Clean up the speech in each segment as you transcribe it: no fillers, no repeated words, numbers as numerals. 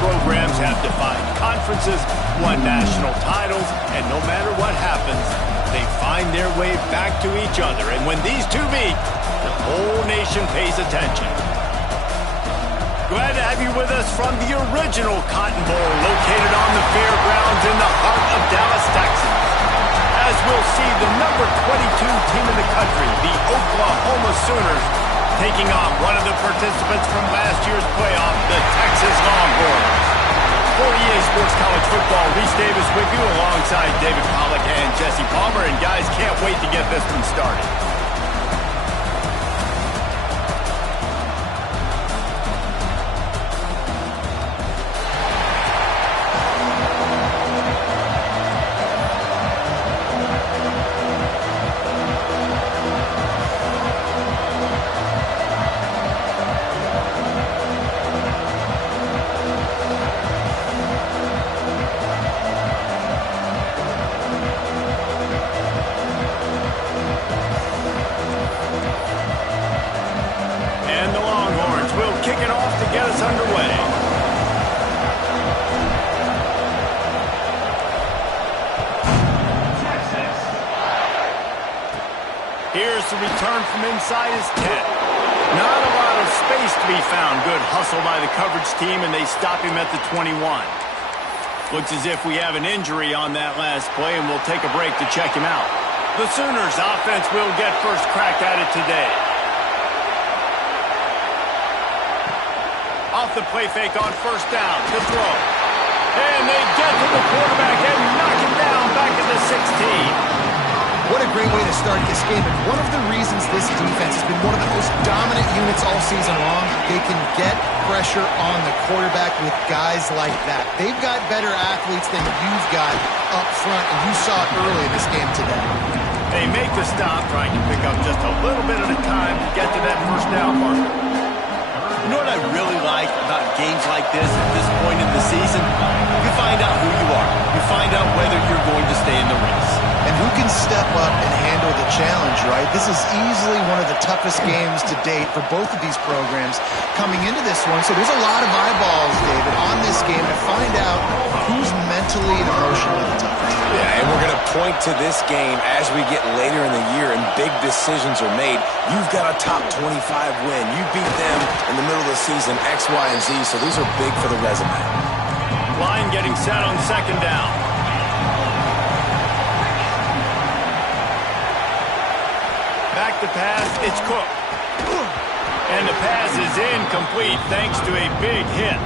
programs have defined conferences, won national titles, and no matter what happens, they find their way back to each other. And when these two meet, the whole nation pays attention. Glad to have you with us from the original Cotton Bowl, located on the fairgrounds in the heart of Dallas, Texas. As we'll see the number 22 team in the country, the Oklahoma Sooners, taking on one of the participants from last year's playoff, the Texas Longhorns. For EA Sports College Football, Reese Davis with you alongside David Pollack and Jesse Palmer. And guys, can't wait to get this one started. Here's the return from inside his 10. Not a lot of space to be found. Good hustle by the coverage team, and they stop him at the 21. Looks as if we have an injury on that last play, and we'll take a break to check him out. The Sooners offense will get first crack at it today. Off the play fake on first down to throw. And they get to the quarterback and knock him down back at the 16. What a great way to start this game, and one of the reasons this defense has been one of the most dominant units all season long, they can get pressure on the quarterback with guys like that. They've got better athletes than you've got up front, and you saw it early in this game today. They make the stop, trying to pick up just a little bit at a time to get to that first down marker. You know what I really like about games like this at this point in the season? You find out who you are. You find out whether you're going to stay in the race. And who can step up and handle the challenge, right? This is easily one of the toughest games to date for both of these programs coming into this one. So there's a lot of eyeballs, David, on this game to find out who's mentally and emotionally the toughest. Yeah, and we're going to point to this game as we get later in the year and big decisions are made. You've got a top 25 win. You beat them in the middle of the season, X, Y, and Z, so these are big for the resume. Line getting set on second down. Back to pass, it's Cook. And the pass is incomplete thanks to a big hit.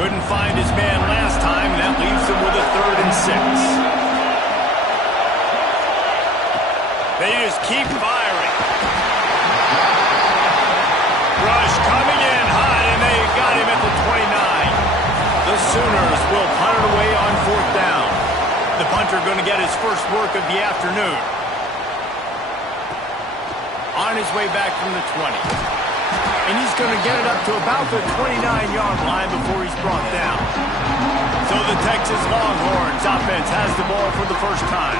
Couldn't find his man last time, and that leaves him with a 3rd and 6. They just keep firing. Rush coming in hot, and they got him at the 29. The Sooners will punt it away on 4th down. The punter going to get his first work of the afternoon. On his way back from the 20. And he's going to get it up to about the 29-yard line before he's brought down. So the Texas Longhorns offense has the ball for the first time.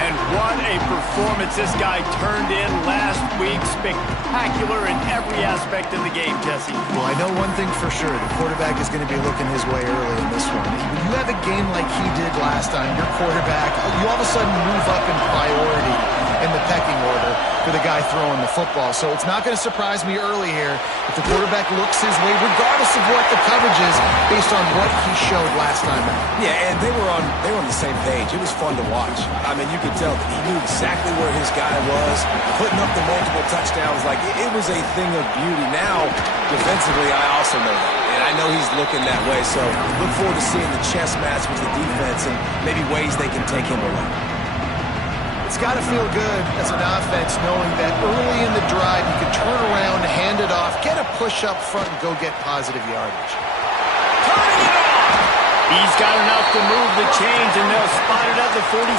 And what a performance this guy turned in last week. Spectacular in every aspect of the game, Jesse. Well, I know one thing for sure. The quarterback is going to be looking his way early in this one. When you have a game like he did last time, your quarterback, you all of a sudden move up in priority in the pecking order for the guy throwing the football. So it's not going to surprise me early here if the quarterback looks his way, regardless of what the coverage is, based on what he showed last time out. Yeah, and they were on the same page. It was fun to watch. I mean, you could tell that he knew exactly where his guy was, putting up the multiple touchdowns. Like, it was a thing of beauty. Now, defensively, I also know that. And I know he's looking that way. So look forward to seeing the chess match with the defense and maybe ways they can take him away. It's got to feel good as an offense knowing that early in the drive you can turn around, hand it off, get a push up front, and go get positive yardage. Turning it off! He's got enough to move the chains, and they'll spot it at the 47.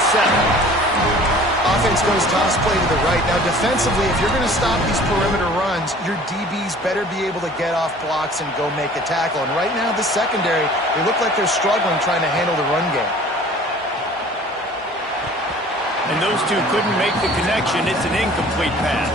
Offense goes toss play to the right. Now, defensively, if you're going to stop these perimeter runs, your DBs better be able to get off blocks and go make a tackle. And right now, the secondary, they look like they're struggling trying to handle the run game. And those two couldn't make the connection. It's an incomplete pass.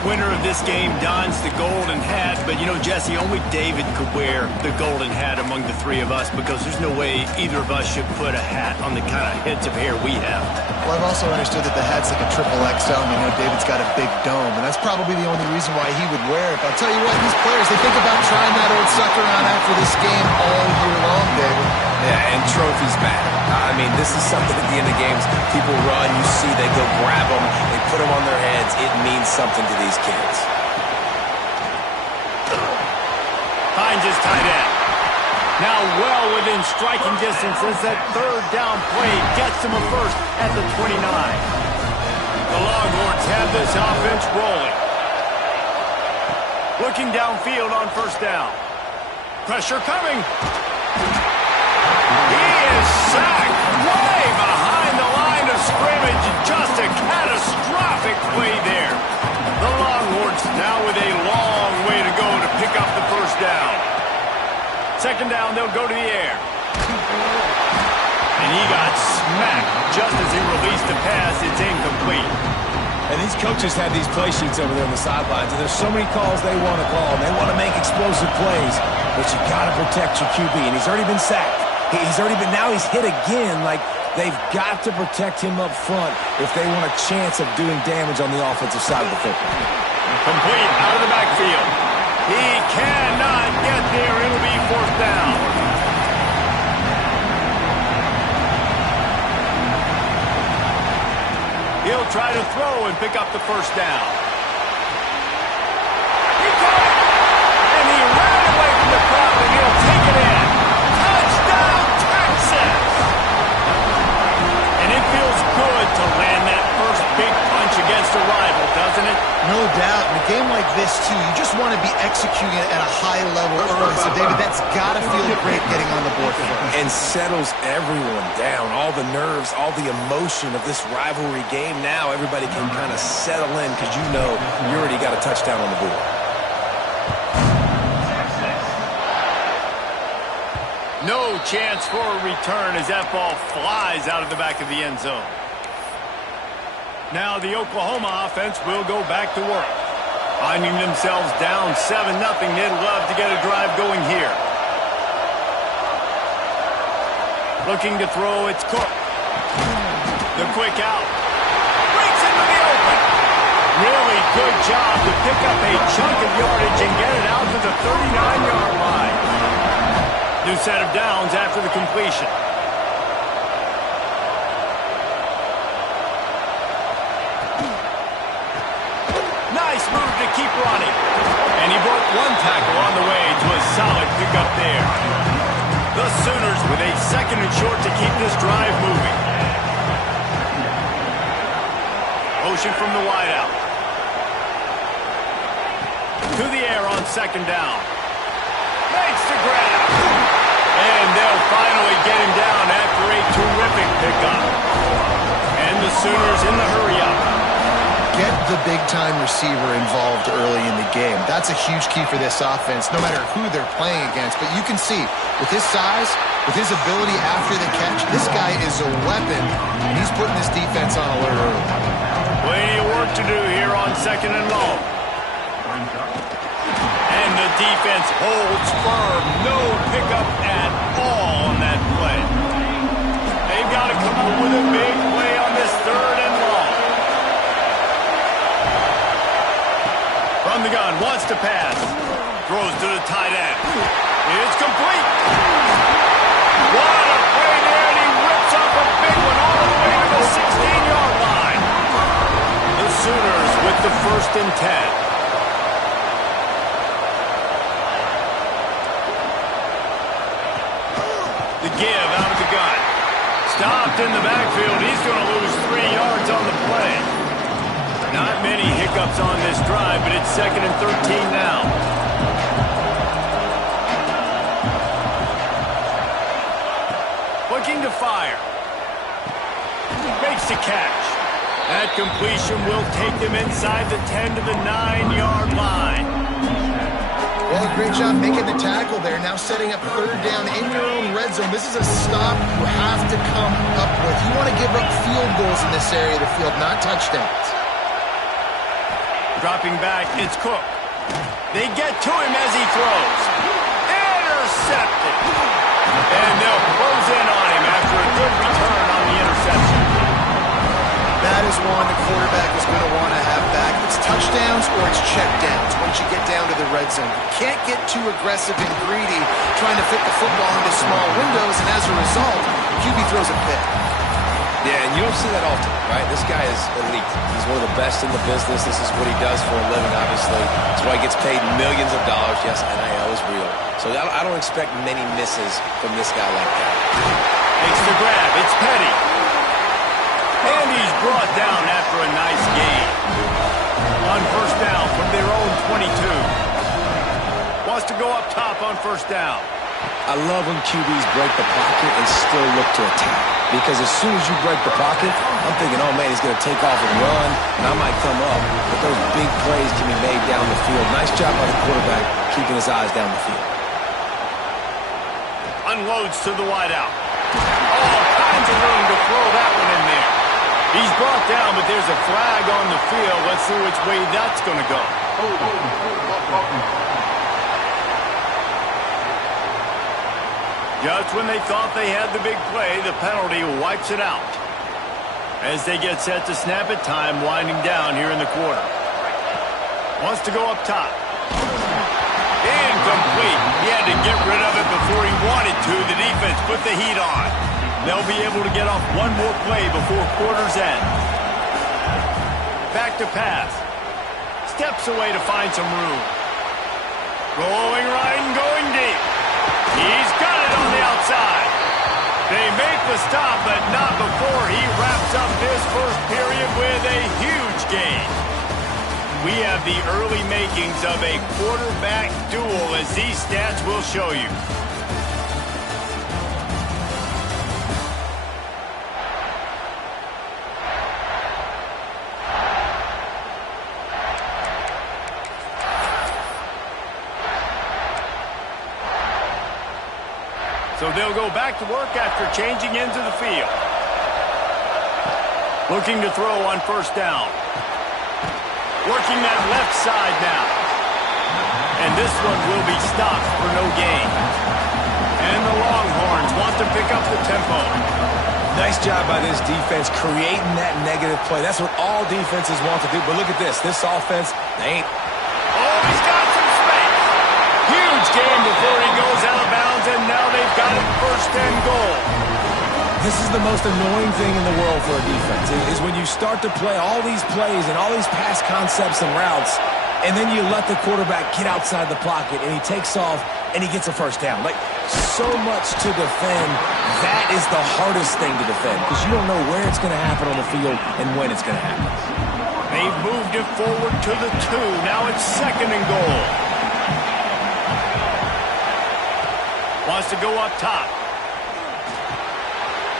Winner of this game dons the golden hat, but you know, Jesse, only David could wear the golden hat among the three of us because there's no way either of us should put a hat on the kind of heads of hair we have. Well, I've also understood that the hat's like a triple XL, and you know David's got a big dome, and that's probably the only reason why he would wear it. But I'll tell you what, these players, they think about trying that old sucker on after this game all year long, David. Yeah, and trophies matter. I mean, this is something at the end of games. People run, you see, they go grab them, they put them on their heads. It means something to these kids. Finds his tight end. Now well within striking distance as that third down play gets him a first at the 29. The Longhorns have this offense rolling. Looking downfield on first down. Pressure coming. He is sacked way behind the line of scrimmage. Just a catastrophic play there. The Longhorns now with a long way to go to pick up the first down. Second down, they'll go to the air. And he got smacked just as he released the pass. It's incomplete. And these coaches have these play sheets over there on the sidelines, and there's so many calls they want to call, and they want to make explosive plays, but you got to protect your QB, and he's already been sacked. Now he's hit again. Like, they've got to protect him up front if they want a chance of doing damage on the offensive side of the football. Complete out of the backfield. He cannot get there. It'll be fourth down. He'll try to throw and pick up the first down. He caught it! And he ran away from the crowd, and he'll take it in. Touchdown, Texas! And it feels good to land that first big punch against a rival, doesn't it? No doubt. In a game like this, too, you just want to be executing it at a high level early. So, David, that's got to feel great getting on the board first. And settles everyone down. All the nerves, all the emotion of this rivalry game. Now everybody can kind of settle in because you know you already got a touchdown on the board. No chance for a return as that ball flies out of the back of the end zone. Now the Oklahoma offense will go back to work. Finding themselves down 7-0, they'd love to get a drive going here. Looking to throw, it's Cook. The quick out. Breaks into the open. Really good job to pick up a chunk of yardage and get it out to the 39-yard line. New set of downs after the completion. Nice move to keep running. And he broke one tackle on the way to a solid pickup there. The Sooners with a second and short to keep this drive moving. Motion from the wideout. To the air on second down. Makes the grab. And they'll finally get him down after a terrific pickup. And the Sooners in the hurry-up. Get the big-time receiver involved early in the game. That's a huge key for this offense, no matter who they're playing against. But you can see, with his size, with his ability after the catch, this guy is a weapon, and he's putting this defense on alert early. Plenty of work to do here on second and long. And the defense holds firm. No pickup at all on that play. They've got to come up with a big play on this third and long. From the gun, wants to pass. Throws to the tight end. It's complete. What a play there, and he rips off a big one all the way to the 16-yard line. The Sooners with the 1st and 10. The give out of the gun. Stopped in the backfield. He's going to lose 3 yards on the play. Not many hiccups on this drive, but it's 2nd and 13 now. Looking to fire. Makes the catch. That completion will take them inside the 10 to the 9-yard line. Well, great job making the tackle there. Now setting up third down in your own red zone. This is a stop you have to come up with. You want to give up field goals in this area of the field, not touchdowns. Dropping back, it's Cook. They get to him as he throws. Intercepted. And they'll close in on him after a good return on the interception. That is one the quarterback is going to want to have back. It's touchdowns or it's checkdowns once you get down to the red zone. You can't get too aggressive and greedy trying to fit the football into small windows, and as a result, QB throws a pick. Yeah, and you don't see that often, right? This guy is elite. He's one of the best in the business. This is what he does for a living, obviously. That's why he gets paid millions of dollars. Yes, NIL is real. So I don't expect many misses from this guy like that. Makes the grab. It's Petty. And he's brought down after a nice gain. On first down from their own 22. Wants to go up top on first down. I love when QBs break the pocket and still look to attack. Because as soon as you break the pocket, I'm thinking, oh, man, he's going to take off and run, and I might come up. But those big plays can be made down the field. Nice job by the quarterback keeping his eyes down the field. Unloads to the wideout. All kinds of room to throw that one in there. He's brought down, but there's a flag on the field. Let's see which way that's going to go. Just when they thought they had the big play, the penalty wipes it out. As they get set to snap it, time winding down here in the quarter. Wants to go up top. Incomplete. He had to get rid of it before he wanted to. The defense put the heat on. They'll be able to get off one more play before quarter's end. Back to pass. Steps away to find some room. Going right and going deep. He's got it on the outside. They make the stop, but not before he wraps up this first period with a huge gain. We have the early makings of a quarterback duel, as these stats will show you. So they'll go back to work after changing into the field. Looking to throw on first down. Working that left side now. And this one will be stopped for no gain. And the Longhorns want to pick up the tempo. Nice job by this defense creating that negative play. That's what all defenses want to do. But look at this. This offense, they ain't. Oh, he's got some space. Huge game before he goes out of bounds, and now they've got it first and goal. This is the most annoying thing in the world for a defense, is when you start to play all these plays and all these pass concepts and routes, and then you let the quarterback get outside the pocket, and he takes off, and he gets a first down. Like, so much to defend. That is the hardest thing to defend, because you don't know where it's going to happen on the field and when it's going to happen. They've moved it forward to the 2. Now it's second and goal. Wants to go up top.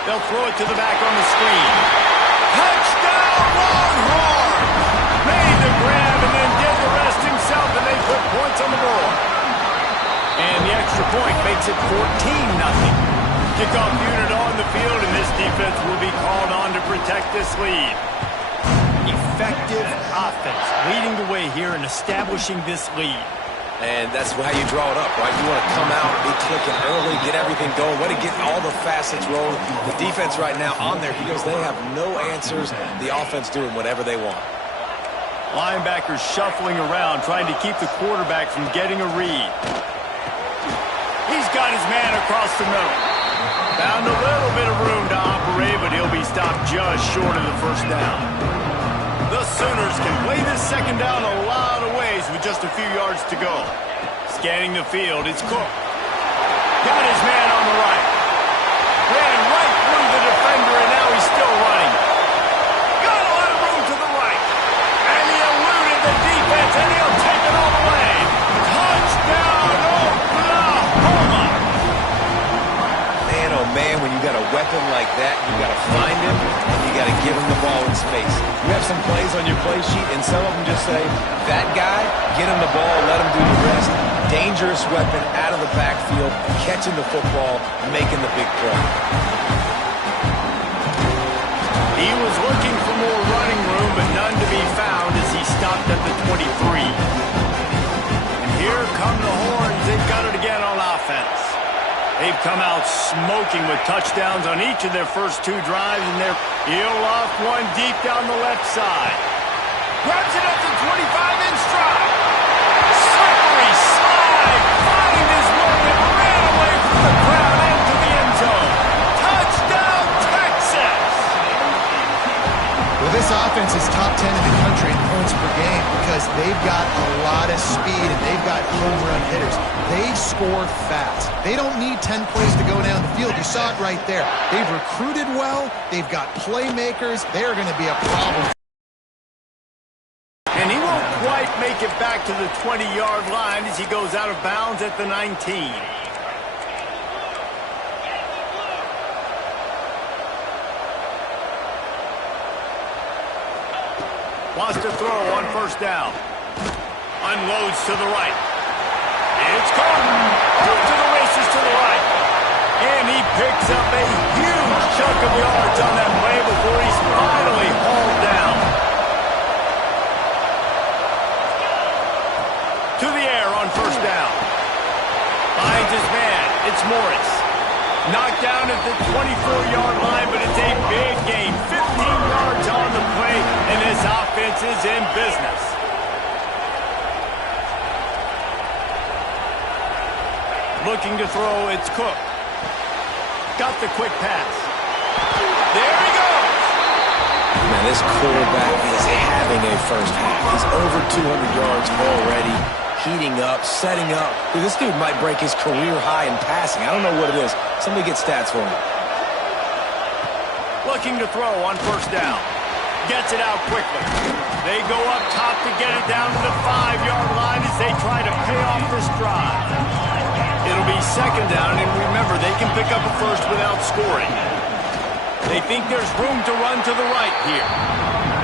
They'll throw it to the back on the screen. Touchdown, Longhorn! Made the grab and then did the rest himself, and they put points on the board. And the extra point makes it 14-0. Kickoff unit on the field, and this defense will be called on to protect this lead. Effective offense leading the way here and establishing this lead. And that's how you draw it up, right? You want to come out, be clicking early, get everything going, want to get all the facets rolling. The defense right now on their heels, they have no answers. The offense doing whatever they want. Linebackers shuffling around, trying to keep the quarterback from getting a read. He's got his man across the middle. Found a little bit of room to operate, but he'll be stopped just short of the first down. The Sooners can play this second down a lot of ways with just a few yards to go. Scanning the field, it's Cook. Got his man on the right. Ran right through the defender, and now he's still running. Got a lot of room to the right. And he eluded the defense, and he'll take it all the way. Touchdown, Oklahoma! Man, oh man, when you got a weapon like that, you got to find him, and you got to give him the ball in space. You have some plays on your play sheet, and some of them just say, that guy, get him the ball, let him do the rest. Dangerous weapon out of the backfield, catching the football, making the big play. He was looking for more running room, but none to be found as he stopped at the 23. And here come the horns. They've got it again on offense. They've come out smoking with touchdowns on each of their first 2 drives, and he'll off one deep down the left side. Grabs it at the 25 in stride. Slippery slide. Find his way and ran away from the crowd into the end zone. Touchdown, Texas! Well, this offense is top 10 in the country in points per game because they've got a lot of speed and they've got home run hitters. They score fast. They don't need 10 plays to go down the field. You saw it right there. They've recruited well. They've got playmakers. They're going to be a problem. And he won't quite make it back to the 20-yard line as he goes out of bounds at the 19. Wants to throw on first down. Unloads to the right. It's caught. Off to the races to the right. And he picks up a huge chunk of yards on that play before he's finally hauled down. To the air on first down. Finds his man. It's Morris. Knocked down at the 24-yard line, but it's a big gain. 15 yards on the play, and this offense is in business. Looking to throw, it's Cook. Got the quick pass. There he goes. Man, this quarterback is having a first half. He's over 200 yards already, heating up, setting up. Dude, this dude might break his career high in passing. I don't know what it is. Somebody get stats for me. Looking to throw on first down. Gets it out quickly. They go up top to get it down to the 5-yard line as they try to pay off this drive. It'll be second down, and remember, they can pick up a first without scoring. They think there's room to run to the right here.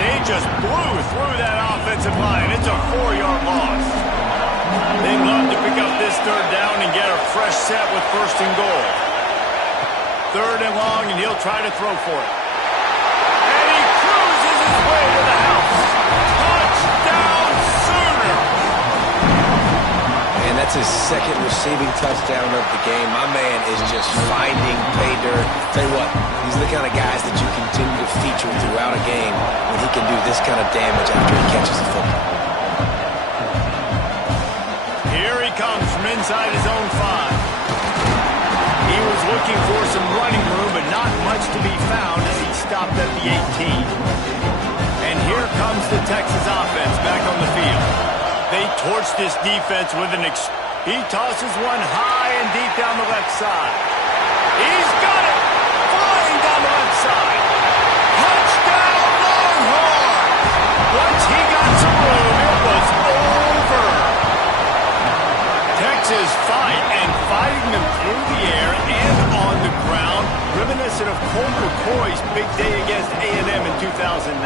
They just blew through that offensive line. It's a 4-yard loss. They'd love to pick up this third down and get a fresh set with first and goal. Third and long, and he'll try to throw for it. And he cruises his way to the house. Touchdown, Sooner! And that's his second receiving touchdown of the game. My man is just finding pay dirt. Tell you what, these are the kind of guys that you continue to feature throughout a game when he can do this kind of damage after he catches the football. Here he comes from inside his own 5. He was looking for some running room, but not much to be found as he stopped at the 18. And here comes the Texas offense back on the field. They torch this defense with he tosses one high and deep down the left side. He's got it! Flying down the left side. Touchdown, Longhorns! Once he got some room, it was over. Texas fighting them through the air and on the ground, reminiscent of Colt McCoy's big day against A&M in 2009.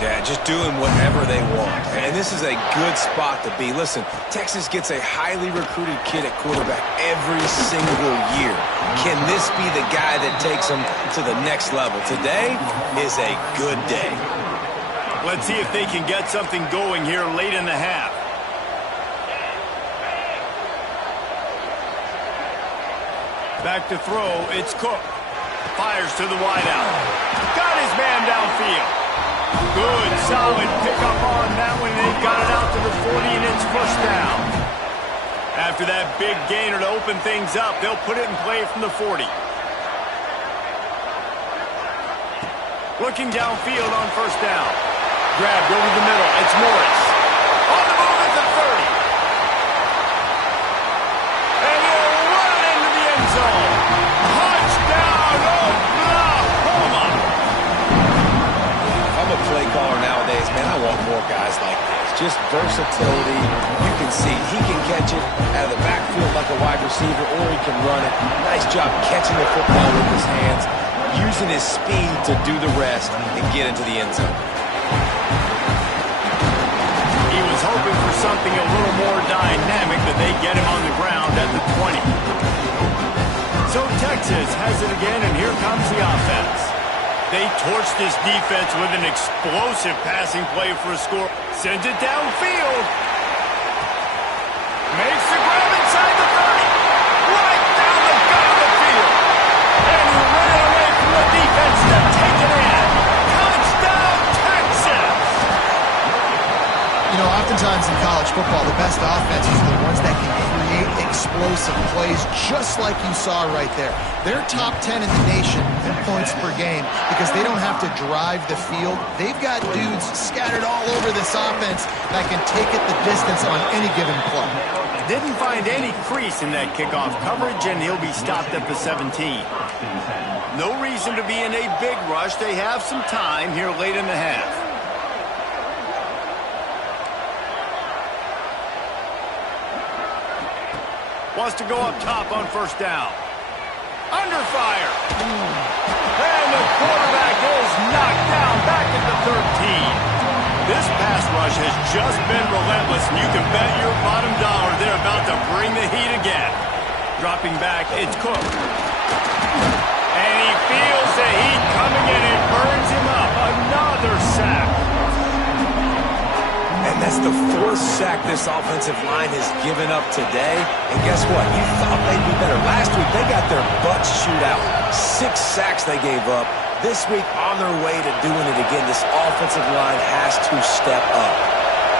Yeah, just doing whatever they want. And this is a good spot to be. Listen, Texas gets a highly recruited kid at quarterback every single year. Can this be the guy that takes them to the next level? Today is a good day. Let's see if they can get something going here late in the half. Back to throw, it's Cook. Fires to the wideout. Got his man downfield. Good, solid pickup on that one. They've got it out to the 40, and it's first down. After that big gainer to open things up, they'll put it in play from the 40. Looking downfield on first down. Grabbed over the middle. It's Morris. On the move at the 30. Zone. Touchdown, Oklahoma! If I'm a play caller nowadays, man, I want more guys like this. Just versatility. You can see he can catch it out of the backfield like a wide receiver, or he can run it. Nice job catching the football with his hands, using his speed to do the rest and get into the end zone. He was hoping for something a little more dynamic, but they get him on the ground at the 20. So Texas has it again, and here comes the offense. They torched this defense with an explosive passing play for a score. Sends it downfield. Makes the grab inside the 30. Right down the gut of the field. And he ran away from the defense to take it in. Touchdown, Texas! You know, oftentimes in college football, the best offenses are the ones that can create explosive plays, just like you saw right there. They're top 10 in the nation in points per game because they don't have to drive the field. They've got dudes scattered all over this offense that can take it the distance on any given play. Didn't find any crease in that kickoff coverage, and he'll be stopped at the 17. No reason to be in a big rush. They have some time here late in the half. Wants to go up top on first down. Under fire. And the quarterback is knocked down back at the 13. This pass rush has just been relentless, and you can bet your bottom dollar they're about to bring the heat again. Dropping back, it's Cook. And he feels the heat coming, and it burns him up. Another sack. And that's the fourth sack this offensive line has given up today. And guess what? You thought they'd be better. Last week, they got their butts chewed out. 6 sacks they gave up. This week, on their way to doing it again, this offensive line has to step up.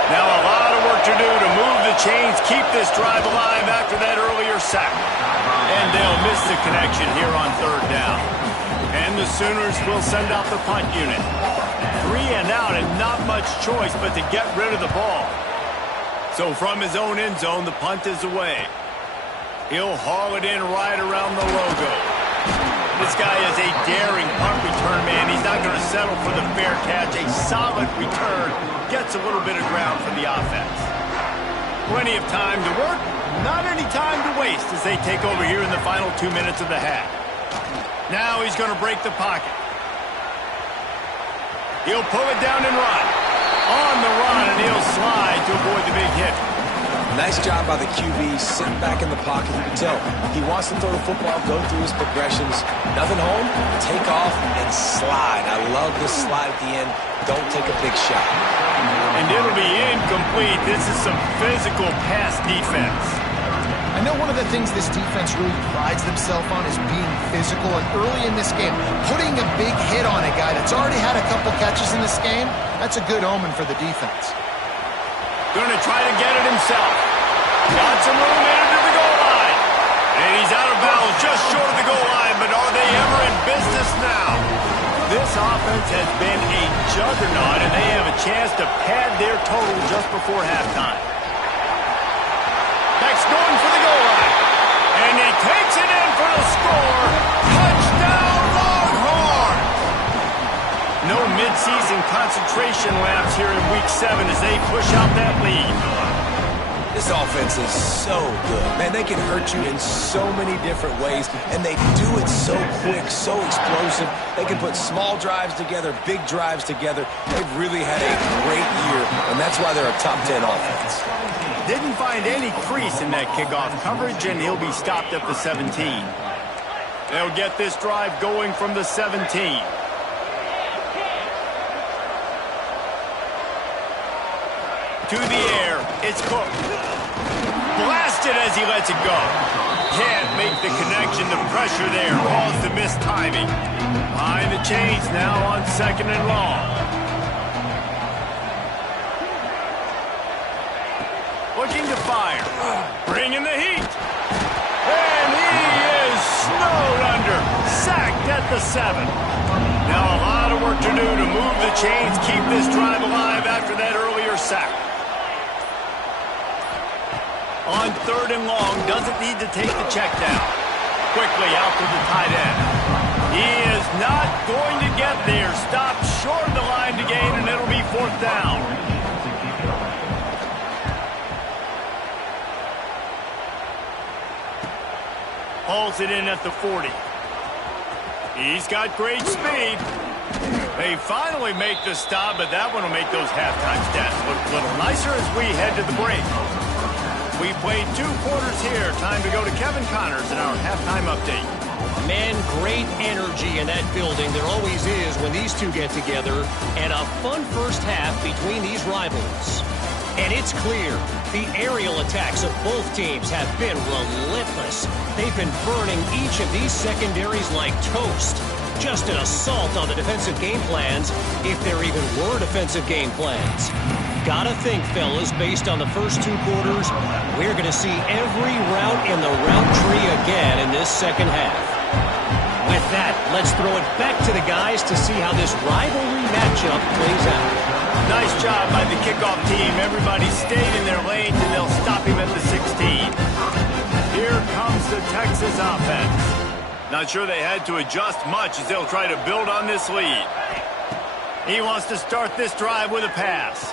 Now a lot of work to do to move the chains, keep this drive alive after that earlier sack. And they'll miss the connection here on third down. And the Sooners will send out the punt unit. 3 and out, and not much choice but to get rid of the ball. So from his own end zone, the punt is away. He'll haul it in right around the logo. This guy is a daring punt return man. He's not going to settle for the fair catch. A solid return gets a little bit of ground for the offense. Plenty of time to work, not any time to waste as they take over here in the final 2 minutes of the half. Now he's going to break the pocket. He'll pull it down and run. On the run, and he'll slide to avoid the big hit. Nice job by the QB, sitting back in the pocket. You can tell he wants to throw the football, go through his progressions. Nothing home, take off, and slide. I love this slide at the end. Don't take a big shot. And it'll be incomplete. This is some physical pass defense. I know one of the things this defense really prides themselves on is being physical, and early in this game, putting a big hit on a guy that's already had a couple catches in this game, that's a good omen for the defense. Going to try to get it himself. Got some room in to the goal line. And he's out of bounds just short of the goal line, but are they ever in business now? This offense has been a juggernaut, and they have a chance to pad their total just before halftime. Beck's going for the goal line. And he takes it in for the score. Touchdown, Longhorn! No midseason concentration laps here in Week 7 as they push out that lead. This offense is so good. Man, they can hurt you in so many different ways, and they do it so quick, so explosive. They can put small drives together, big drives together. They've really had a great year, and that's why they're a top 10 offense. Didn't find any crease in that kickoff coverage, and he'll be stopped at the 17. They'll get this drive going from the 17. To the air, it's Cook. Blasted as he lets it go. Can't make the connection. The pressure there caused the missed timing. Behind the chains now on 2nd and long. Looking to fire. Bringing the heat. And he is snowed under. Sacked at the 7. Now a lot of work to do to move the chains, keep this drive alive after that earlier sack. On 3rd and long, doesn't need to take the check down. Quickly out to the tight end. He is not going to get there. Stopped short of the line to gain, and it'll be 4th down. Hauls it in at the 40. He's got great speed. They finally make the stop, but that one will make those halftime stats look a little nicer as we head to the break. We played 2 quarters here. Time to go to Kevin Connors in our halftime update. Man, great energy in that building. There always is when these two get together. And a fun first half between these rivals. And it's clear, the aerial attacks of both teams have been relentless. They've been burning each of these secondaries like toast. Just an assault on the defensive game plans, if there even were defensive game plans. Gotta think, fellas, based on the first 2 quarters, we're gonna see every route in the route tree again in this second half. With that, let's throw it back to the guys to see how this rivalry matchup plays out. Nice job by the kickoff team. Everybody stayed in their lanes, and they'll stop him at the 16. Here comes the Texas offense. Not sure they had to adjust much as they'll try to build on this lead. He wants to start this drive with a pass.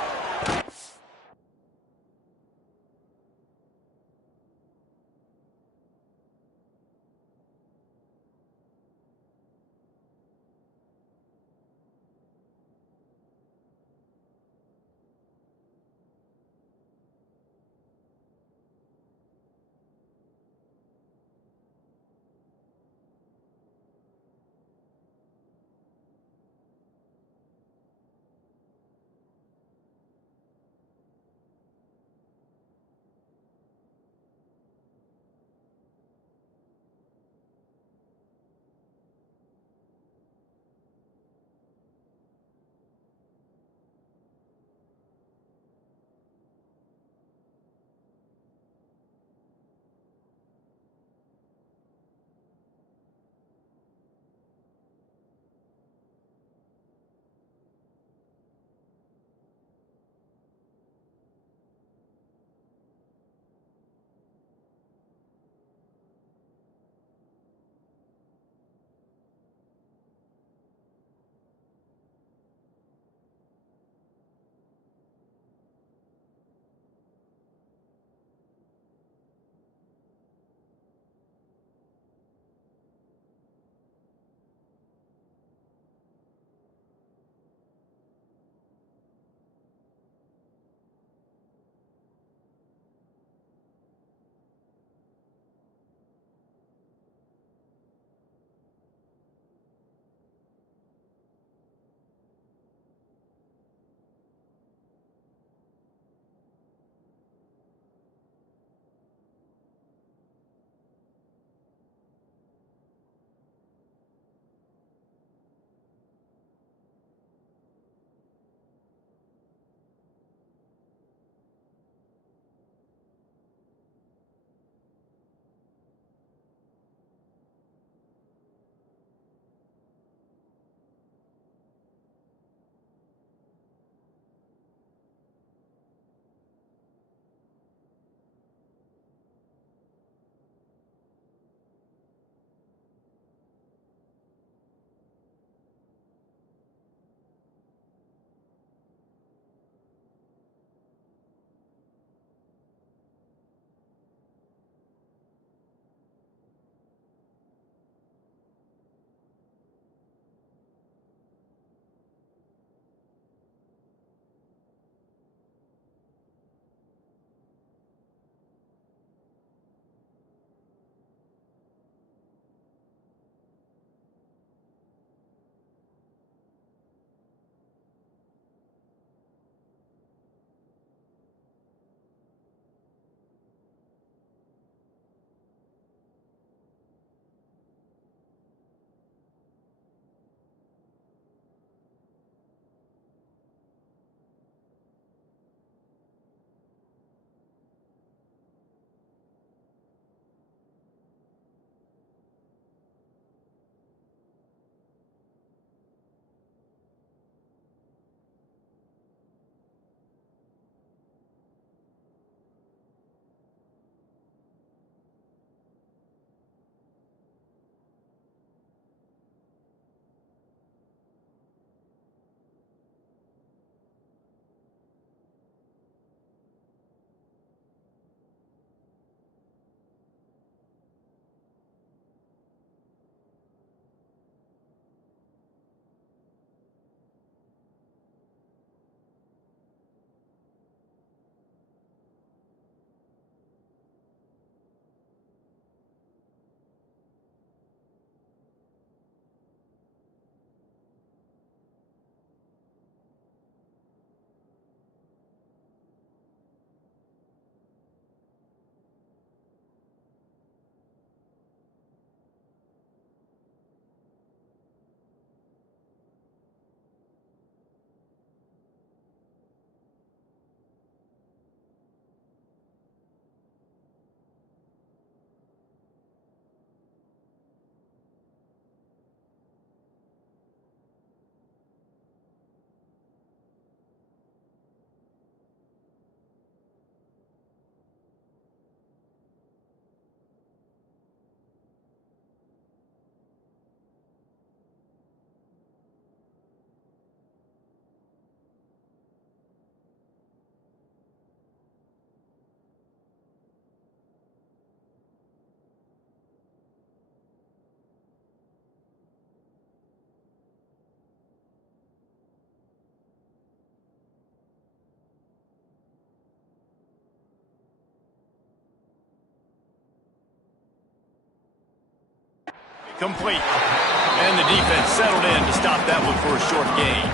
Complete. And the defense settled in to stop that one for a short gain.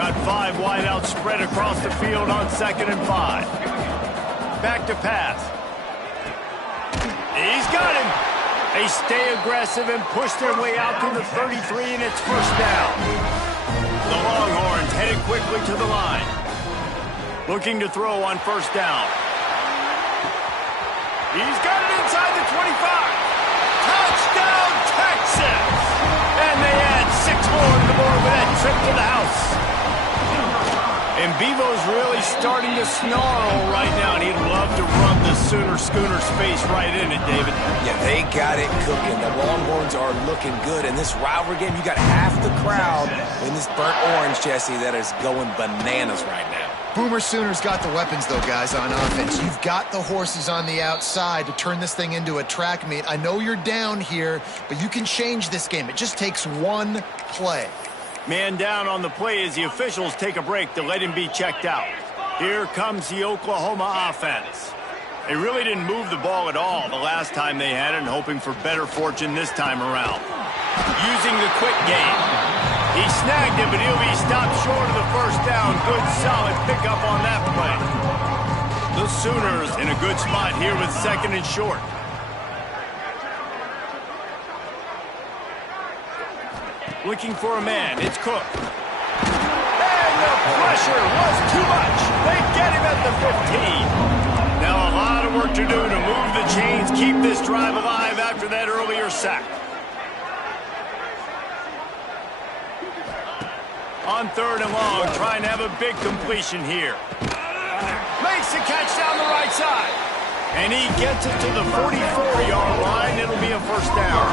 Got 5 wideouts spread across the field on 2nd and 5. Back to pass. He's got him. They stay aggressive and push their way out to the 33, and it's first down. The Longhorns headed quickly to the line. Looking to throw on first down. He's got it inside the 25. Touchdown, Texas! And they add 6 more to the board with that trip to the house. And Bevo's really starting to snarl right now, and he'd love to rub the Sooner Schooner's face right in it, David. Yeah, they got it cooking. The Longhorns are looking good. In this rivalry game, you got half the crowd in this burnt orange, Jesse, that is going bananas right now. Boomer Sooners got the weapons, though, guys, on offense. You've got the horses on the outside to turn this thing into a track meet. I know you're down here, but you can change this game. It just takes one play. Man down on the play as the officials take a break to let him be checked out. Here comes the Oklahoma offense. They really didn't move the ball at all the last time they had it, and hoping for better fortune this time around. Using the quick game. He snagged it, but he'll be stopped short of the first down. Good, solid pickup on that play. The Sooners in a good spot here with 2nd and short. Looking for a man. It's Cook. And the pressure was too much. They get him at the 15. Now a lot of work to do to move the chains, keep this drive alive after that earlier sack. On 3rd and long, trying to have a big completion here. Makes the catch down the right side. And he gets it to the 44-yard line. It'll be a first down.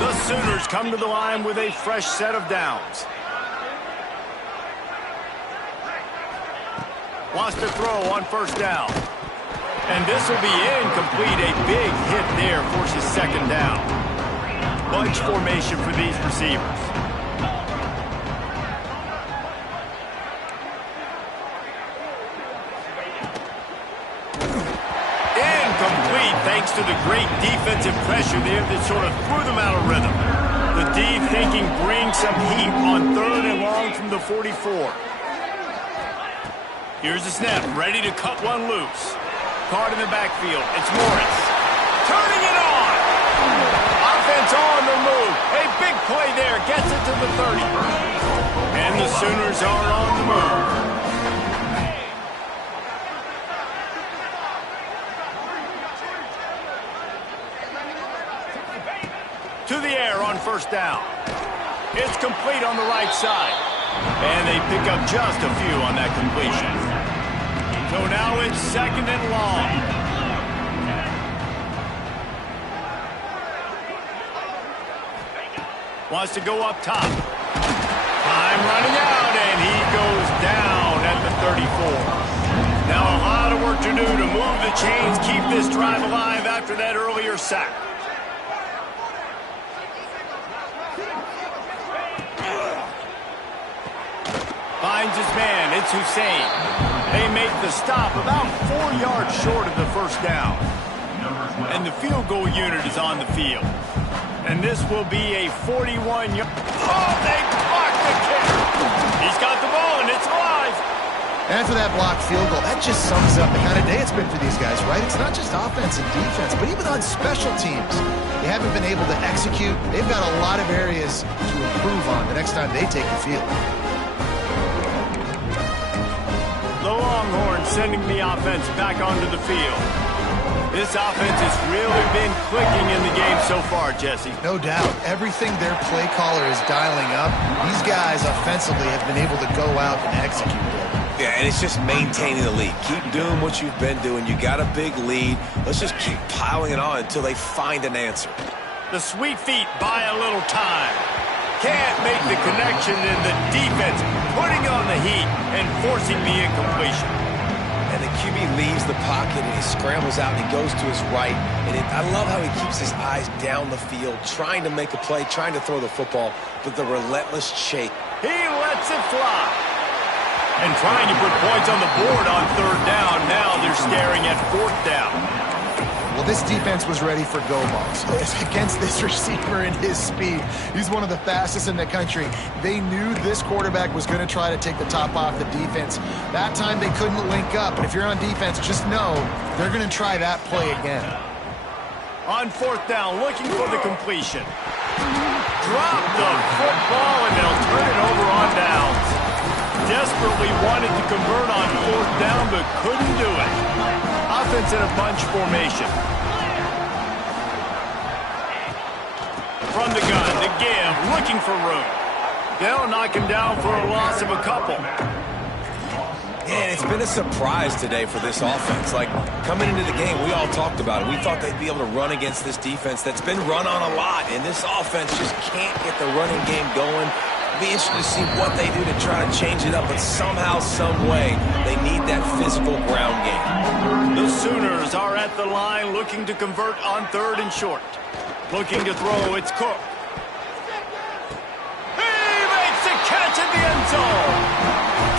The Sooners come to the line with a fresh set of downs. Wants to throw on first down. And this will be incomplete. A big hit there forces 2nd down. Bunch formation for these receivers. Thanks to the great defensive pressure there that sort of threw them out of rhythm. The D thinking bring some heat on 3rd and long from the 44. Here's the snap, ready to cut one loose. Card in the backfield, it's Morris. Turning it on! Offense on the move. A big play there, gets it to the 30. And the Sooners are on the move. To the air on first down. It's complete on the right side. And they pick up just a few on that completion. So now it's 2nd and long. Wants to go up top. Time running out, and he goes down at the 34. Now a lot of work to do to move the chains, keep this drive alive after that earlier sack. Finds his man, it's Hussein. They make the stop about 4 yards short of the first down. And the field goal unit is on the field. And this will be a 41-yard... Oh, they blocked the kick! He's got the ball, and it's alive! And after that blocked field goal, that just sums up the kind of day it's been for these guys, right? It's not just offense and defense, but even on special teams. They haven't been able to execute. They've got a lot of areas to improve on the next time they take the field. The Longhorns sending the offense back onto the field. This offense has really been clicking in the game so far, Jesse. No doubt. Everything their play caller is dialing up, these guys offensively have been able to go out and execute it. Yeah, and it's just maintaining the lead. Keep doing what you've been doing. You got a big lead. Let's just keep piling it on until they find an answer. The sweet feet buy a little time. Can't make the connection, and the defense putting on the heat and forcing the incompletion. And the QB leaves the pocket, and he scrambles out, and he goes to his right. And I love how he keeps his eyes down the field, trying to make a play, trying to throw the football, but the relentless chase. He lets it fly. And trying to put points on the board on 3rd down. Now they're staring at 4th down. Well, this defense was ready for go balls. Against this receiver and his speed, he's one of the fastest in the country. They knew this quarterback was going to try to take the top off the defense. That time they couldn't link up. And if you're on defense, just know they're going to try that play again. On fourth down, looking for the completion. Drop the football, and they'll turn it over on downs. Desperately wanted to convert on fourth down, but couldn't do it. Offense in a bunch formation. From the gun, to give, looking for room. They'll knock him down for a loss of a couple. And it's been a surprise today for this offense. Like, coming into the game, we all talked about it. We thought they'd be able to run against this defense that's been run on a lot, and this offense just can't get the running game going. Be interested to see what they do to try to change it up, but somehow, some way, they need that physical ground game. The Sooners are at the line looking to convert on third and short. Looking to throw, it's Cook. He makes the catch in the end zone.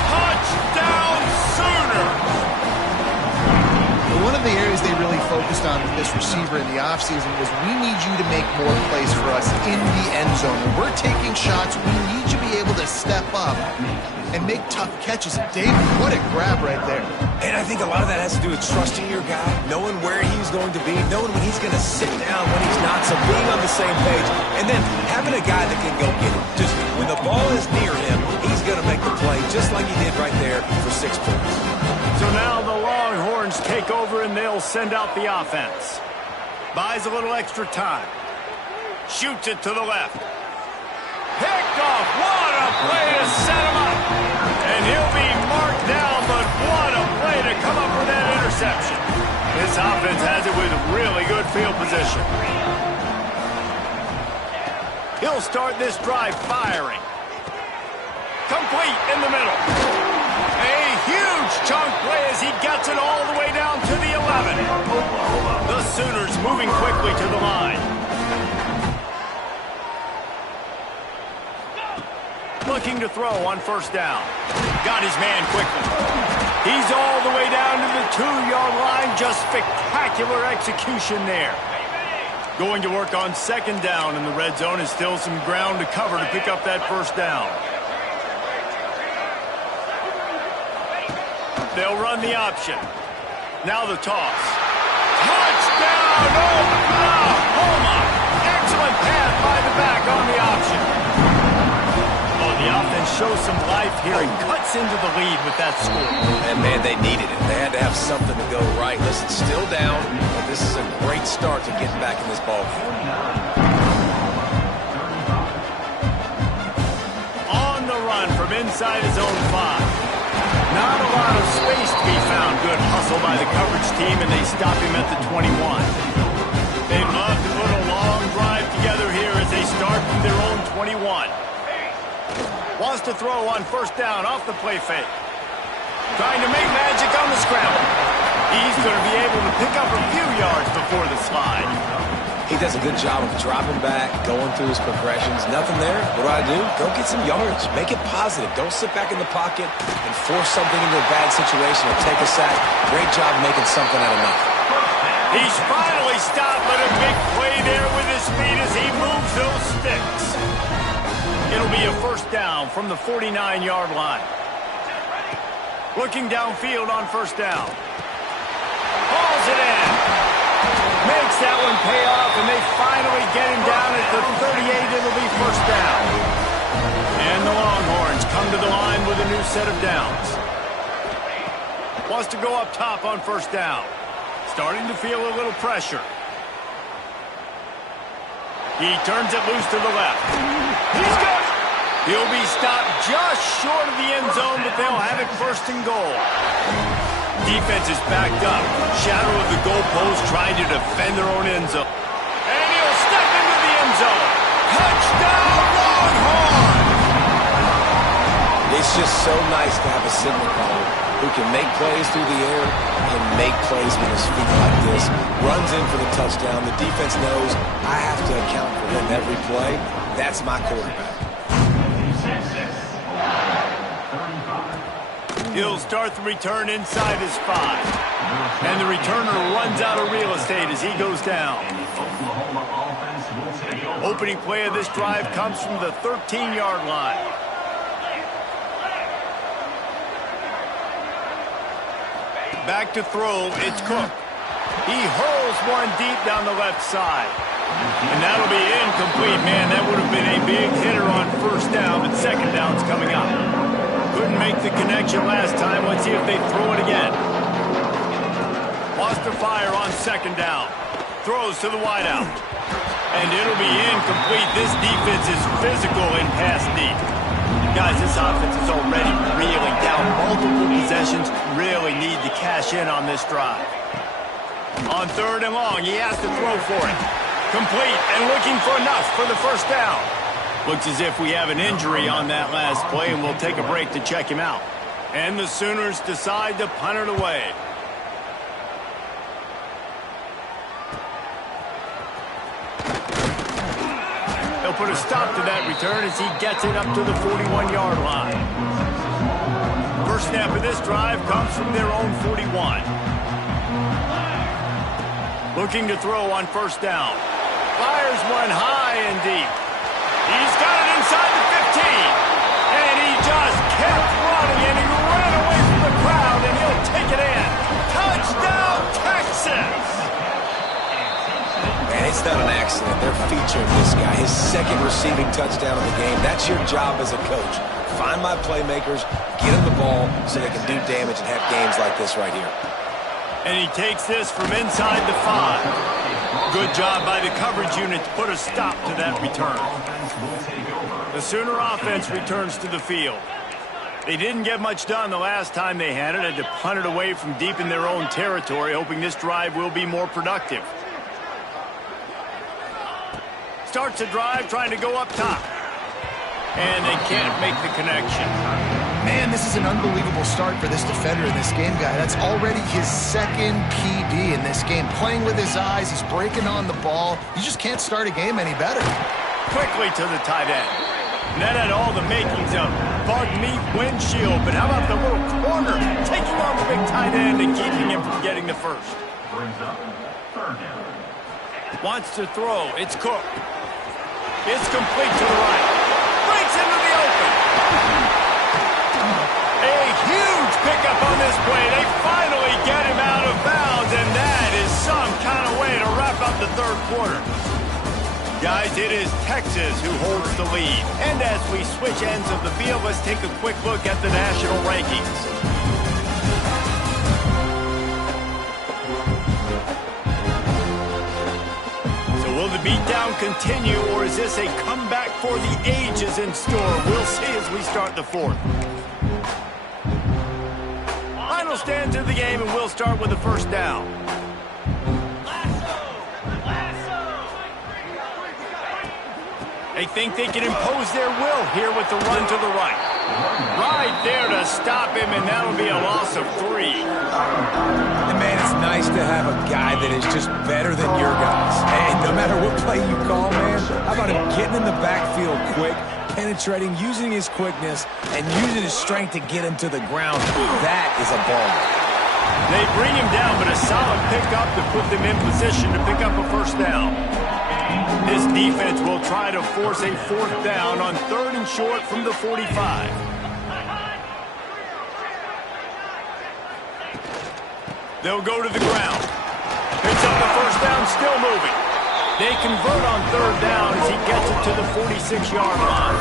Touchdown, Sooners! One of the areas they really focused on with this receiver in the offseason was we need you to make more plays for us in the end zone. When we're taking shots, we need you to be able to step up and make tough catches. David, what a grab right there. And I think a lot of that has to do with trusting your guy, knowing where he's going to be, knowing when he's going to sit down, when he's not, so being on the same page, and then having a guy that can go get it. Just when the ball is near him, he's going to make the play, just like he did right there for 6 points. So now the Longhorns take over and they'll send out the offense. Buys a little extra time. Shoots it to the left. Picked off. What a play to set him up. And he'll be marked down, but what a play to come up with that interception. This offense has it with really good field position. He'll start this drive firing. Complete in the middle. A huge chunk play as he gets it all the way down to the 11. The Sooners moving quickly to the line. Looking to throw on first down. Got his man quickly. He's all the way down to the 2-yard line. Just spectacular execution there. Going to work on second down in the red zone, and still some ground to cover to pick up that first down. They'll run the option. Now the toss. Touchdown, Oklahoma! Excellent pass by the back on the option. Oh, the offense shows some life here and cuts into the lead with that score. And, man, they needed it. They had to have something to go right. Listen, still down, but this is a great start to getting back in this ballgame. On the run from inside his own 5. Not a lot of space to be found. Good hustle by the coverage team, and they stop him at the 21. They'd love to put a long drive together here as they start from their own 21. Wants to throw on first down off the play fake. Trying to make magic on the scramble. He's going to be able to pick up a few yards before the slide. He does a good job of dropping back, going through his progressions. Nothing there. What do? Go get some yards. Make it positive. Don't sit back in the pocket and force something into a bad situation or take a sack. Great job making something out of nothing. He's finally stopped, but a big play there with his speed as he moves those sticks. It'll be a first down from the 49-yard line. Looking downfield on first down. Hauls it in. Makes that one pay off, and they finally get him down at the 38. It'll be first down. And the Longhorns come to the line with a new set of downs. Wants to go up top on first down. Starting to feel a little pressure. He turns it loose to the left. He's got it. He'll be stopped just short of the end zone, but they'll have it first and goal. Defense is backed up. Shadow of the goalpost trying to defend their own end zone. And he'll step into the end zone. Touchdown, Longhorn! It's just so nice to have a signal caller who can make plays through the air and make plays with his feet like this. Runs in for the touchdown. The defense knows I have to account for him every play. That's my quarterback. He'll start the return inside his 5. And the returner runs out of real estate as he goes down. Opening play of this drive comes from the 13-yard line. Back to throw, it's Cook. He hurls one deep down the left side. And that'll be incomplete, man. That would have been a big hitter on first down, but second down's coming up. Couldn't make the connection last time. Let's see if they throw it again. Lost to fire on second down. Throws to the wideout. And it'll be incomplete. This defense is physical in pass deep. Guys, this offense is already reeling down. Multiple possessions, really need to cash in on this drive. On third and long, he has to throw for it. Complete and looking for enough for the first down. Looks as if we have an injury on that last play, and we'll take a break to check him out. And the Sooners decide to punt it away. They'll put a stop to that return as he gets it up to the 41-yard line. First snap of this drive comes from their own 41. Looking to throw on first down. Fires one high and deep. He's got it inside the 15. And he just kept running, and he ran away from the crowd, and he'll take it in. Touchdown, Texas! Man, it's not an accident. They're featuring this guy. His second receiving touchdown of the game. That's your job as a coach. Find my playmakers, get them the ball so they can do damage and have games like this right here. And he takes this from inside the 5. Good job by the coverage unit to put a stop to that return. The Sooner offense returns to the field. They didn't get much done the last time they had it. Had to punt it away from deep in their own territory, hoping this drive will be more productive. Starts a drive trying to go up top. And they can't make the connection. Man, this is an unbelievable start for this defender in this game, guy. That's already his second PB in this game. Playing with his eyes, he's breaking on the ball. You just can't start a game any better. Quickly to the tight end. And that had all the makings of bug meat windshield, but how about the little corner taking on the big tight end and keeping him from getting the first? Wants to throw. It's Cook. It's complete to the right. Breaks into the open. A huge pickup on this play. They finally get him out of bounds, and that is some kind of way to wrap up the third quarter. Guys, it is Texas who holds the lead. And as we switch ends of the field, let's take a quick look at the national rankings. So will the beatdown continue, or is this a comeback for the ages in store? We'll see as we start the fourth. Final stands of the game, and we'll start with the first down. They think they can impose their will here with the run to the right. Right there to stop him, and that'll be a loss of 3. And man, it's nice to have a guy that is just better than your guys. Hey, no matter what play you call, man, how about him getting in the backfield quick, penetrating, using his quickness, and using his strength to get him to the ground. That is a ball. They bring him down, but a solid pickup to put them in position to pick up a first down. This defense will try to force a fourth down on third and short from the 45. They'll go to the ground. Picks up the first down, still moving. They convert on third down as he gets it to the 46-yard line.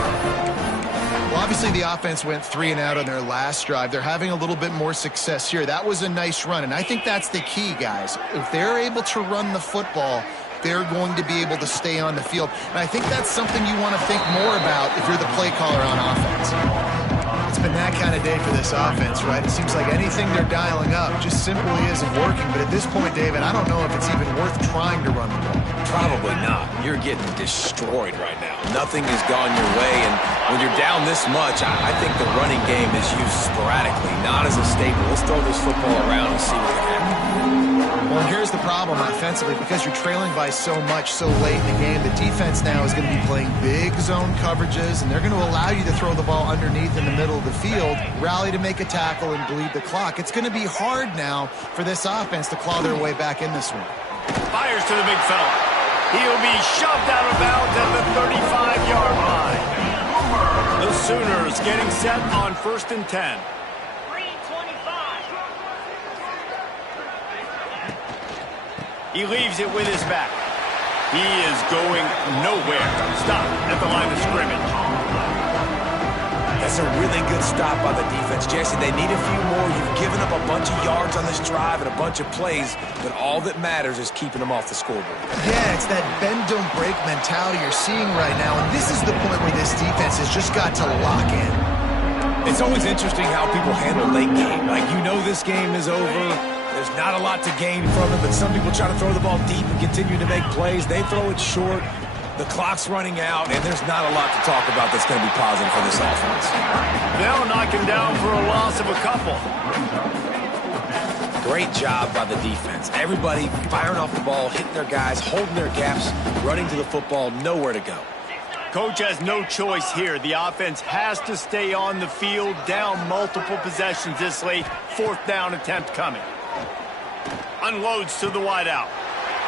Well, obviously the offense went 3 and out on their last drive. They're having a little bit more success here. That was a nice run, and I think that's the key, guys. If they're able to run the football, they're going to be able to stay on the field. And I think that's something you want to think more about if you're the play caller on offense. It's been that kind of day for this offense, right? It seems like anything they're dialing up just simply isn't working. But at this point, David, I don't know if it's even worth trying to run the ball. Probably not. You're getting destroyed right now. Nothing has gone your way, and when you're down this much, I think the running game is used sporadically, not as a staple. Let's throw this football around and see what can happen. Well, here's the problem offensively. Because you're trailing by so much so late in the game, the defense now is going to be playing big zone coverages, and they're going to allow you to throw the ball underneath in the middle of the field, rally to make a tackle, and bleed the clock. It's going to be hard now for this offense to claw their way back in this one. Fires to the big fella. He'll be shoved out of bounds at the 35-yard line. The Sooners getting set on 1st and 10. He leaves it with his back. He is going nowhere. Stop at the line of scrimmage. That's a really good stop by the defense. Jesse, they need a few more. You've given up a bunch of yards on this drive and a bunch of plays, but all that matters is keeping them off the scoreboard. Yeah, it's that bend, don't break mentality you're seeing right now, and this is the point where this defense has just got to lock in. It's always interesting how people handle late game. Like, you know this game is over. There's not a lot to gain from it, but some people try to throw the ball deep and continue to make plays. They throw it short. The clock's running out, and there's not a lot to talk about that's going to be positive for this offense. They'll knock him down for a loss of a couple. Great job by the defense. Everybody firing off the ball, hitting their guys, holding their gaps, running to the football, nowhere to go. Coach has no choice here. The offense has to stay on the field, down multiple possessions this late. 4th down attempt coming. Unloads to the wideout.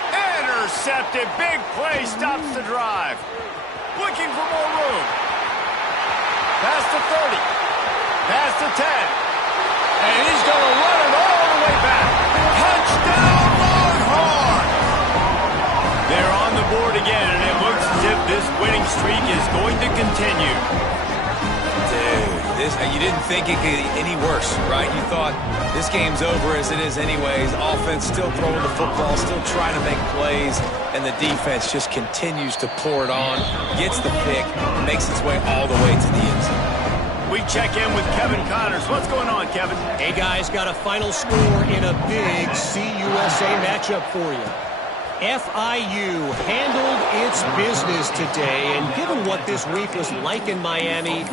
Intercepted. Big play stops the drive. Looking for more room. Past the 30. Past the 10. And he's going to run it all the way back. Touchdown, Longhorn! They're on the board again, and it looks as if this winning streak is going to continue. Dude, you didn't think it could get any worse, right? You thought this game's over as it is anyways. Offense still throwing the football, still trying to make plays, and the defense just continues to pour it on, gets the pick, makes its way all the way to the end zone. We check in with Kevin Connors. What's going on, Kevin? Hey, guys, got a final score in a big CUSA matchup for you. FIU handled its business today, and given what this week was like in Miami,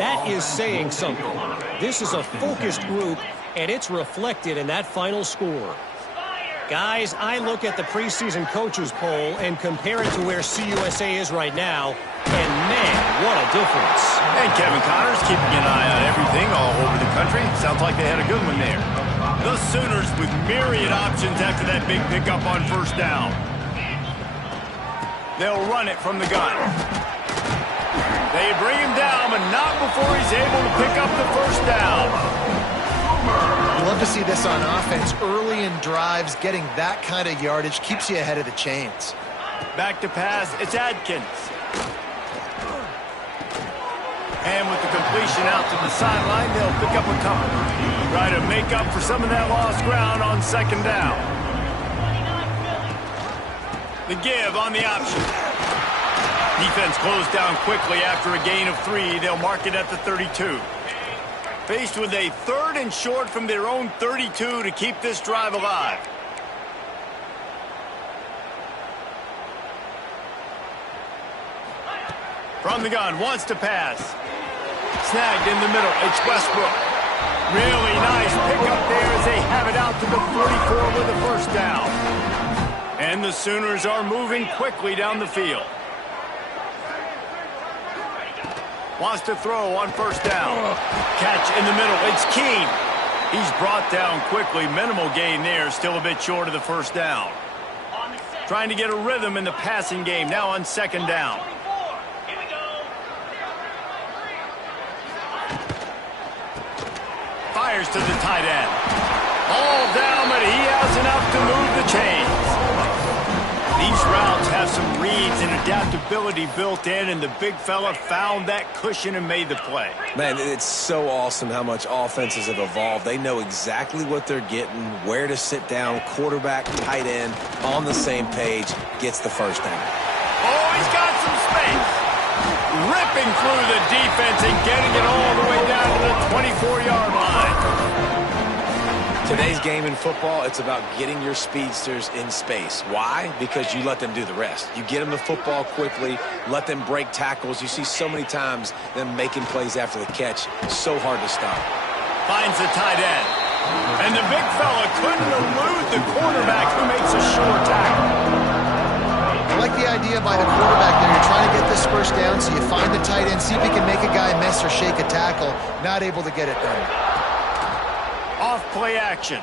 that is saying something. This is a focused group, and it's reflected in that final score. Guys, I look at the preseason coaches poll and compare it to where CUSA is right now, and man, what a difference. And Kevin Connors keeping an eye on everything all over the country. Sounds like they had a good one there. The Sooners with myriad options after that big pickup on 1st down. They'll run it from the gun. They bring him down, but not before he's able to pick up the 1st down. You love to see this on offense. Early in drives, getting that kind of yardage keeps you ahead of the chains. Back to pass, it's Adkins. And with the completion out to the sideline, they'll pick up a couple. Try to make up for some of that lost ground on 2nd down. The give on the option. Defense closed down quickly after a gain of 3. They'll mark it at the 32. Faced with a 3rd and short from their own 32 to keep this drive alive. From the gun, wants to pass. Snagged in the middle, it's Westbrook. Really nice pickup there as they have it out to the 44 with a 1st down. And the Sooners are moving quickly down the field. Wants to throw on 1st down. Catch in the middle, it's Keene. He's brought down quickly, minimal gain there, still a bit short of the 1st down. Trying to get a rhythm in the passing game, now on 2nd down. Fires to the tight end. All down, but he has enough to move the chains. These routes have some reads and adaptability built in, and the big fella found that cushion and made the play. Man, it's so awesome how much offenses have evolved. They know exactly what they're getting, where to sit down, quarterback, tight end, on the same page, gets the 1st down. Oh, he's got some space. Ripping through the defense and getting it all the way down to the 24-yard line. today's game in football, it's about getting your speedsters in space. Why? Because you let them do the rest. You get them the football quickly, let them break tackles. You see so many times them making plays after the catch. So hard to stop. Finds the tight end. And the big fella couldn't elude the quarterback who makes a sure tackle. I like the idea by the quarterback there. You're trying to get this first down, so you find the tight end, see if he can make a guy miss or shake a tackle. Not able to get it done. Off play action.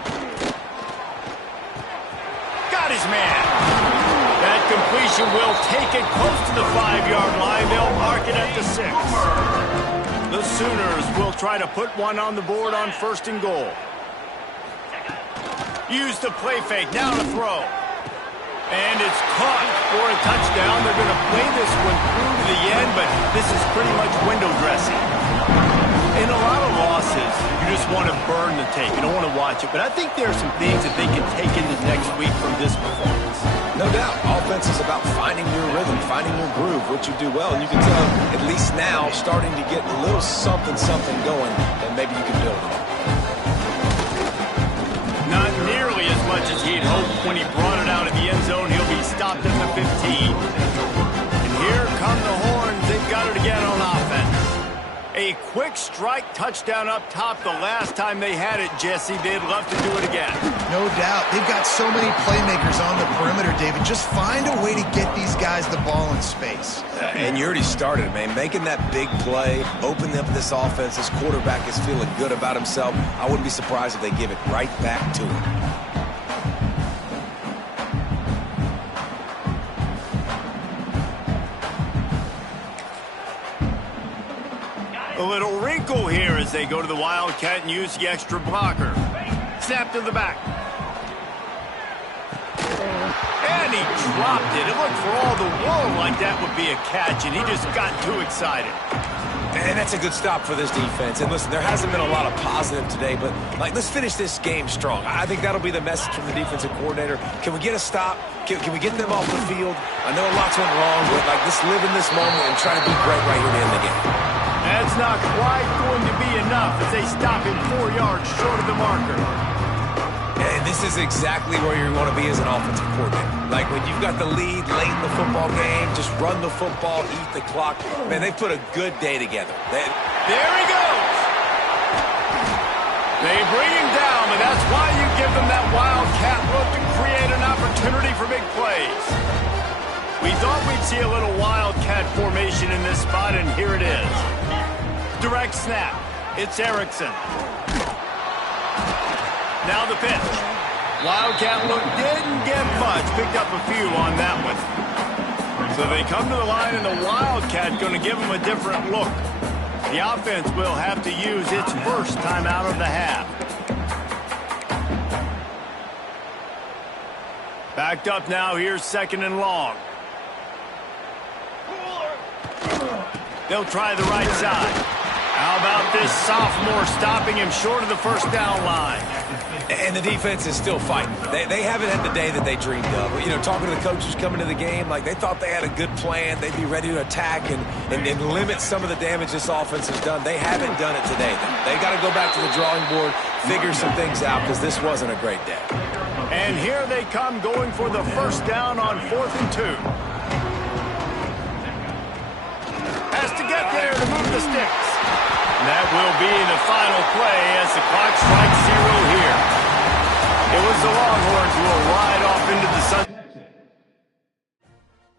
Got his man. That completion will take it close to the 5-yard line. They'll mark it at the 6. The Sooners will try to put one on the board on 1st and goal. Use the play fake. Now to throw. And it's caught for a touchdown. They're going to play this one through to the end, but this is pretty much window dressing. In a lot of losses, you just want to burn the tape. You don't want to watch it. But I think there are some things that they can take into next week from this performance. No doubt. Offense is about finding your rhythm, finding your groove, what you do well. And you can tell, at least now, starting to get a little something going that maybe you can build on. Not nearly as much as he'd hoped when he brought it out of the end zone. He'll be stopped at the 15. And here come the horns. They've got it again on offense. A quick strike touchdown up top the last time they had it, Jesse. They'd love to do it again. No doubt. They've got so many playmakers on the perimeter, David. Just find a way to get these guys the ball in space. And you already started, man. Making that big play, opening up this offense. This quarterback is feeling good about himself. I wouldn't be surprised if they give it right back to him. A little wrinkle here as they go to the Wildcat and use the extra blocker. Snap to the back. And he dropped it. It looked for all the world like that would be a catch, and he just got too excited. And that's a good stop for this defense. And listen, there hasn't been a lot of positive today, but let's finish this game strong. I think that'll be the message from the defensive coordinator. Can we get a stop? Can we get them off the field? I know a lot's went wrong, but let's live in this moment and try to be great right here to end the game. That's not quite going to be enough as they stop him 4 yards short of the marker. And this is exactly where you want to be as an offensive coordinator. Like when you've got the lead late in the football game, just run the football, eat the clock. Man, they put a good day together. There he goes. They bring him down, but that's why you give them that wildcat look to create an opportunity for big plays. We thought we'd see a little wildcat formation in this spot, and here it is. Direct snap. It's Erickson. Now the pitch. Wildcat look didn't get much. Picked up a few on that one. So they come to the line, and the Wildcat going to give them a different look. The offense will have to use its first time out of the half. Backed up now. Here's 2nd and long. They'll try the right side. How about this sophomore stopping him short of the first down line? And the defense is still fighting. They haven't had the day that they dreamed of. You know, talking to the coaches coming to the game, they thought they had a good plan. They'd be ready to attack and limit some of the damage this offense has done. They haven't done it today. They got to go back to the drawing board, figure some things out, because this wasn't a great day. And here they come going for the first down on 4th and 2. Has to get there to move the sticks. And that will be the final play as the clock strikes 0 here. It was the Longhorns who will ride off into the sun.